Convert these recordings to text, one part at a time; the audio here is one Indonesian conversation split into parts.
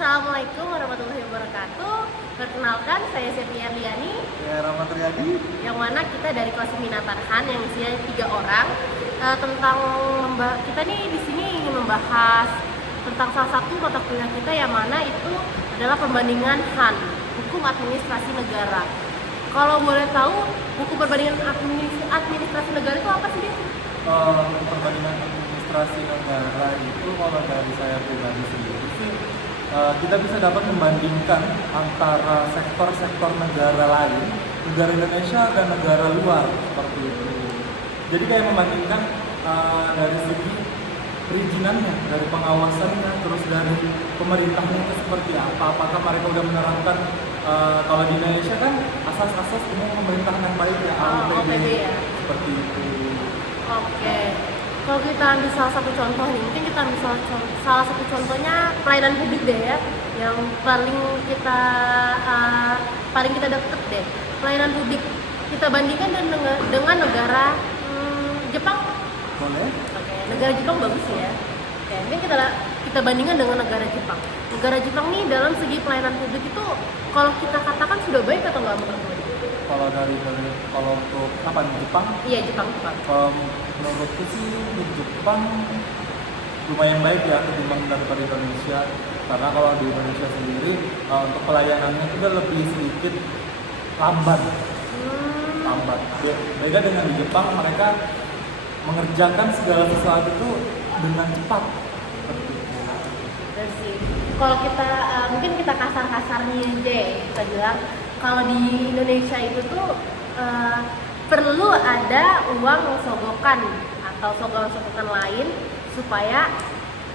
Assalamualaikum warahmatullahi wabarakatuh. Perkenalkan, saya Sepia Liani. Ya, Rahmat Riyadi. Yang mana kita dari kelas Minatarhan yang isinya 3 orang. Kita nih di sini ingin membahas tentang salah satu mata kuliah kita yang mana itu adalah pembandingan HAN, Hukum Administrasi Negara. Kalau boleh tahu, hukum perbandingan administrasi negara itu apa sih, dia? Perbandingan administrasi negara itu kalau dari saya pribadi sendiri sih kita bisa dapat membandingkan antara sektor-sektor negara lain, negara Indonesia dan negara luar seperti itu. Jadi kayak membandingkan dari segi perizinannya, dari pengawasannya, terus dari pemerintahnya itu seperti apa. Apakah mereka udah menerapkan kalau di Indonesia kan asas-asas umum pemerintahan yang baik ya, OPD ya. Seperti itu. Oke. Kalau kita ambil salah satu contoh nih, mungkin kita ambil salah satu contohnya pelayanan publik deh ya, yang paling kita deket deh. Pelayanan publik kita bandingkan dengan negara Jepang. Boleh? Oke, negara Jepang bagus ya. Oke, mungkin kita bandingkan dengan negara Jepang. Negara Jepang nih dalam segi pelayanan publik itu kalau kita katakan sudah baik atau nggak menurut? Kalau untuk apa di Jepang? Iya, Jepang. Menurutku sih di Jepang lumayan baik ya ketimbang daripada Indonesia, karena kalau di Indonesia sendiri untuk pelayanannya juga lebih sedikit lambat. Beda dengan di Jepang, mereka mengerjakan segala sesuatu itu dengan cepat. Kalau kita mungkin kita kasar-kasarnya aja ya, kita bilang kalau di Indonesia itu tuh perlu ada uang sogokan atau sogokan lain supaya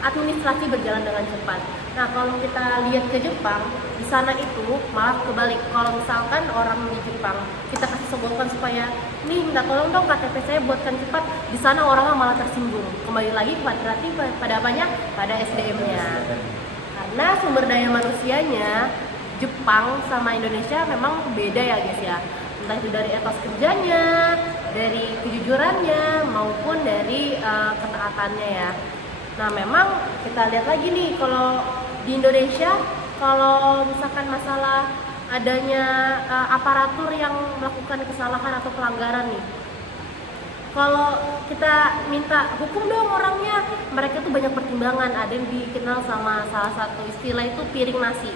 administrasi berjalan dengan cepat. Nah, kalau kita lihat ke Jepang, di sana itu malah kebalik. Kalau misalkan orang di Jepang kita kasih sogokan supaya nih minta tolong dong KTP saya buatkan cepat, di sana orangnya malah tersinggung. Kembali lagi berarti pada apanya? Pada SDM-nya. Karena sumber daya manusianya Jepang sama Indonesia memang beda ya guys ya. Entah itu dari etos kerjanya, dari kejujurannya, maupun dari ketaatannya ya. Nah, memang kita lihat lagi nih, kalau di Indonesia, kalau misalkan masalah adanya aparatur yang melakukan kesalahan atau pelanggaran nih, kalau kita minta hukum dong orangnya, mereka tuh banyak pertimbangan. Ada yang dikenal sama salah satu istilah itu piring nasi.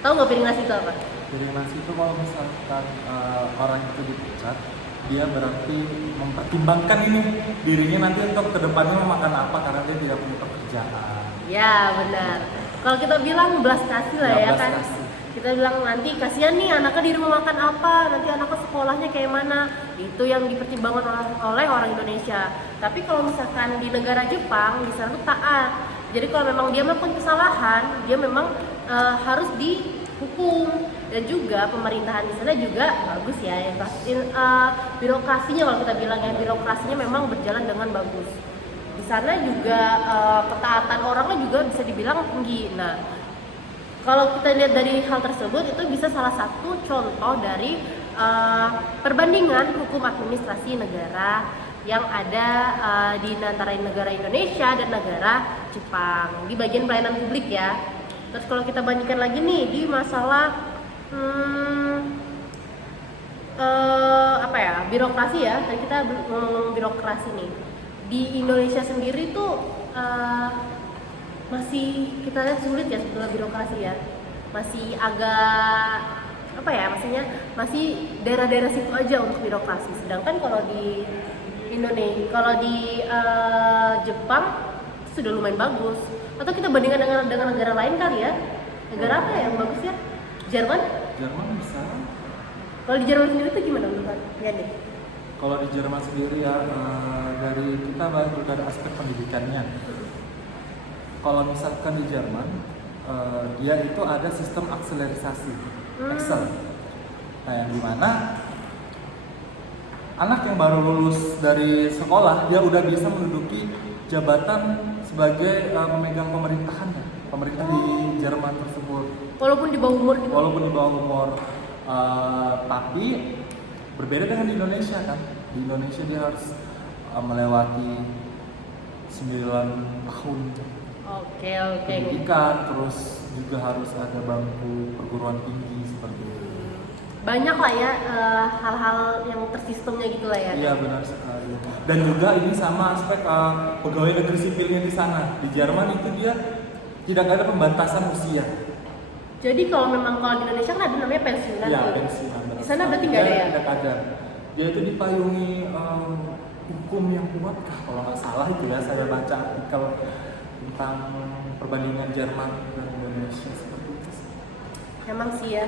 Tahu nggak piring nasi itu apa? Piring nasi itu kalau misalkan orang itu dipecat, dia berarti mempertimbangkan ini dirinya nanti untuk kedepannya memakan apa karena dia tidak punya pekerjaan. Ya benar. Kalau kita bilang belas kasih lah ya kan. Kita bilang nanti kasihan nih anaknya di rumah makan apa, nanti anaknya sekolahnya kayak mana. Itu yang dipertimbangkan oleh orang Indonesia. Tapi kalau misalkan di negara Jepang, di sana tuh taat. Jadi kalau memang dia melakukan kesalahan, dia memang harus dihukum. Dan juga pemerintahan di sana juga bagus ya, birokrasinya kalau kita bilang ya, birokrasinya memang berjalan dengan bagus. Di sana juga ketaatan orangnya juga bisa dibilang tinggi. Nah, kalau kita lihat dari hal tersebut, itu bisa salah satu contoh dari perbandingan hukum administrasi negara yang ada di antara negara Indonesia dan negara Jepang di bagian pelayanan publik ya. Terus kalau kita bandingkan lagi nih di masalah birokrasi ya, tadi kita ngomong birokrasi nih. Di Indonesia sendiri tuh masih kita lihat sulit ya sebetulnya birokrasi ya, masih agak maksudnya masih daerah-daerah situ aja untuk birokrasi. Sedangkan kalau di Jepang sudah lumayan bagus. Atau kita bandingkan dengan negara lain kali ya, negara apa ya yang bagus ya? Jerman bisa. Kalau di Jerman sendiri tuh gimana menurut ya deh? Kalau di Jerman sendiri ya, dari kita baru dari aspek pendidikannya. Kalau misalkan di Jerman, dia itu ada sistem akselerisasi, Excel. Nah, yang dimana anak yang baru lulus dari sekolah, dia udah bisa menduduki jabatan sebagai pemegang pemerintah di Jerman tersebut. Walaupun di bawah umur gitu? Walaupun di bawah umur, tapi berbeda dengan di Indonesia kan. Di Indonesia dia harus melewati 9 tahun Oke, oke. pendidikan, terus juga harus ada bangku perguruan tinggi seperti itu. Banyak lah ya hal-hal yang tersistemnya gitu lah ya. Iya benar sekali. Dan juga ini sama aspek pegawai negeri sipilnya di sana. Di Jerman itu dia tidak ada pembatasan usia. Jadi kalau di Indonesia kan ada namanya pensiunan Iya tuh. pensiunan. Di sana berarti nggak ada ya? Tidak ada. Dia itu dipayungi hukum yang kuat kah kalau nggak salah itu ya, saya baca artikel tentang perbandingan Jerman dan Indonesia seperti itu. Emang sih ya.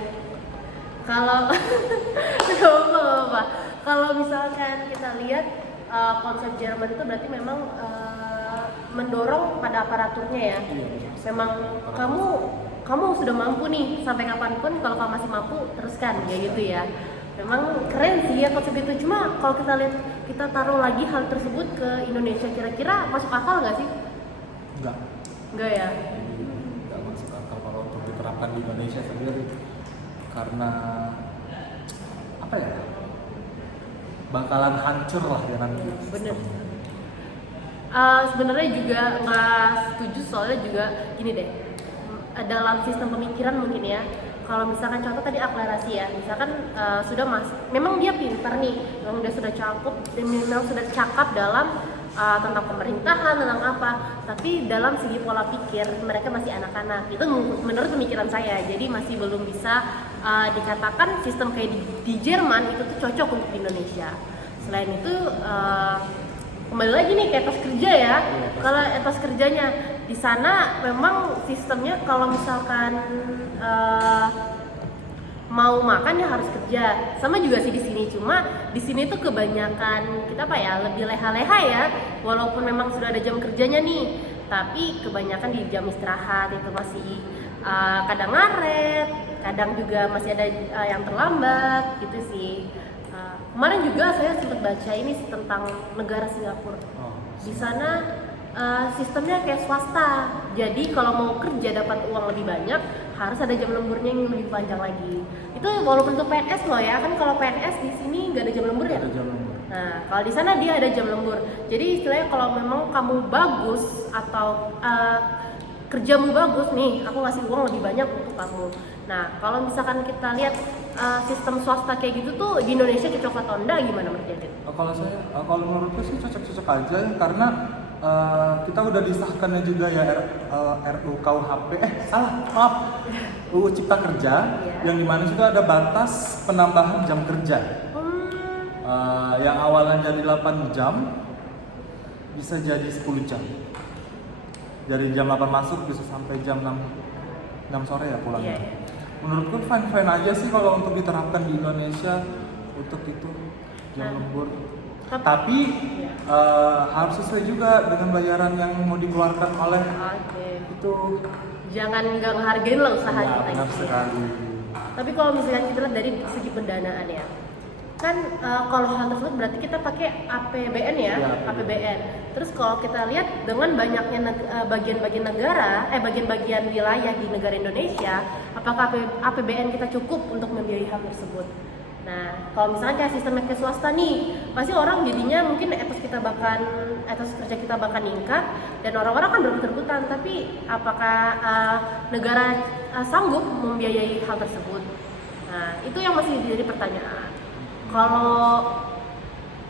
Kalau nggak apa-apa. Kalau misalkan kita lihat konsep Jerman itu berarti memang mendorong pada aparaturnya ya. Iya. Memang kamu sudah mampu nih, sampai kapanpun kalau kamu masih mampu teruskan ya gitu ya. Memang keren sih ya konsep itu. Cuma kalau kita lihat, kita taruh lagi hal tersebut ke Indonesia, kira-kira masuk akal nggak sih? Enggak ya. nggak masuk akal kalau untuk diterapkan di Indonesia sendiri, karena apa ya, bakalan hancur lah ya nanti. Bener. Sebenarnya juga nggak setuju, soalnya juga gini deh, dalam sistem pemikiran mungkin ya, kalau misalkan contoh tadi akselerasi ya, misalkan memang dia pintar nih, memang dia sudah cakap dalam tentang pemerintahan, tentang apa, tapi dalam segi pola pikir mereka masih anak-anak. Itu menurut pemikiran saya, jadi masih belum bisa dikatakan sistem kayak di Jerman itu tuh cocok untuk di Indonesia. Selain itu kembali lagi nih ke etos kerja ya. Kalau etos kerjanya di sana memang sistemnya kalau misalkan mau makan ya harus kerja. Sama juga sih di sini, cuma di sini tuh kebanyakan kita lebih leha-leha ya. Walaupun memang sudah ada jam kerjanya nih, tapi kebanyakan di jam istirahat itu masih kadang ngaret, kadang juga masih ada yang terlambat gitu sih. Kemarin juga saya sempat baca ini tentang negara Singapura. Di sana sistemnya kayak swasta. Jadi kalau mau kerja dapat uang lebih banyak, harus ada jam lemburnya yang lebih panjang lagi. Itu walaupun untuk PNS loh ya, kan kalau PNS di sini nggak ada jam lembur ya. Ada jam lembur. Nah kalau di sana dia ada jam lembur. Jadi istilahnya kalau memang kamu bagus atau kerjamu bagus nih, aku ngasih uang lebih banyak untuk kamu. Nah kalau misalkan kita lihat sistem swasta kayak gitu tuh di Indonesia cocok atau enggak, gimana menurut Jadid? Kalau menurutku sih cocok-cocok aja ya, karena kita udah disahkannya juga ya RUU KUHP, UU Cipta Kerja, yang dimana juga ada batas penambahan jam kerja. Yang awalnya jadi 8 jam bisa jadi 10 jam. Dari jam 8 masuk bisa sampai jam 6 sore ya pulangnya. Menurutku fine aja sih kalau untuk diterapkan di Indonesia untuk itu jam lembur. Tapi harus sesuai juga dengan bayaran yang mau dikeluarkan oleh itu. Jangan nggak ngehargain lah usaha Ya, kita benar gitu. sekali. Tapi kalau misalnya kita lihat dari segi pendanaan ya, kan kalau hal tersebut berarti kita pakai APBN ya, APBN. Terus kalau kita lihat dengan banyaknya bagian-bagian bagian-bagian wilayah di negara Indonesia, apakah APBN kita cukup untuk membiayai hal tersebut? Nah, kalau misalnya kayak sistemnya ke swasta nih, pasti orang jadinya mungkin etos kerja kita bahkan meningkat dan orang-orang kan berebut-rebutan. Tapi apakah negara sanggup membiayai hal tersebut? Nah, itu yang masih jadi pertanyaan. Kalau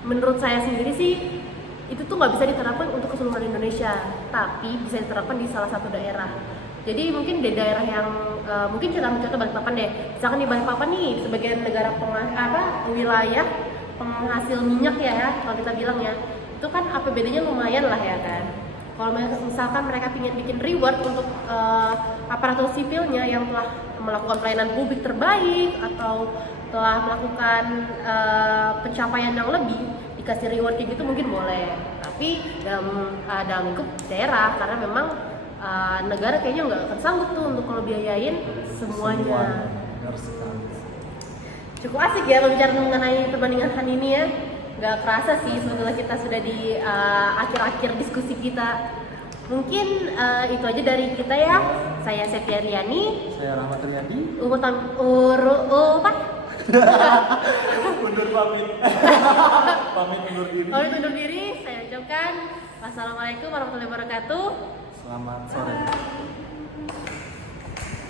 menurut saya sendiri sih, itu tuh nggak bisa diterapkan untuk keseluruhan Indonesia, tapi bisa diterapkan di salah satu daerah. Jadi mungkin di daerah yang mungkin kita mencontoh Balikpapan deh. Misalkan di Balikpapan nih sebagai negara wilayah penghasil minyak ya, kalau kita bilang ya, itu kan APBD-nya lumayan lah ya kan. Kalau misalkan mereka ingin bikin reward untuk aparatur sipilnya yang telah melakukan pelayanan publik terbaik atau telah melakukan pencapaian yang lebih, dikasih reward kayak gitu mungkin boleh. Tapi dalam lingkup daerah, karena memang negara kayaknya nggak akan sanggup tuh untuk kalau biayain semuanya. Cukup asik ya bicara mengenai perbandingan ini ya. Nggak kerasa sih sebetulnya kita sudah di akhir-akhir diskusi kita. Mungkin itu aja dari kita ya. Saya Septia Riani. Saya Rahmat Riyadi. Undur pamit. Pamit undur diri. Undur diri. Saya ucapkan wassalamualaikum warahmatullahi wabarakatuh. Selamat sore.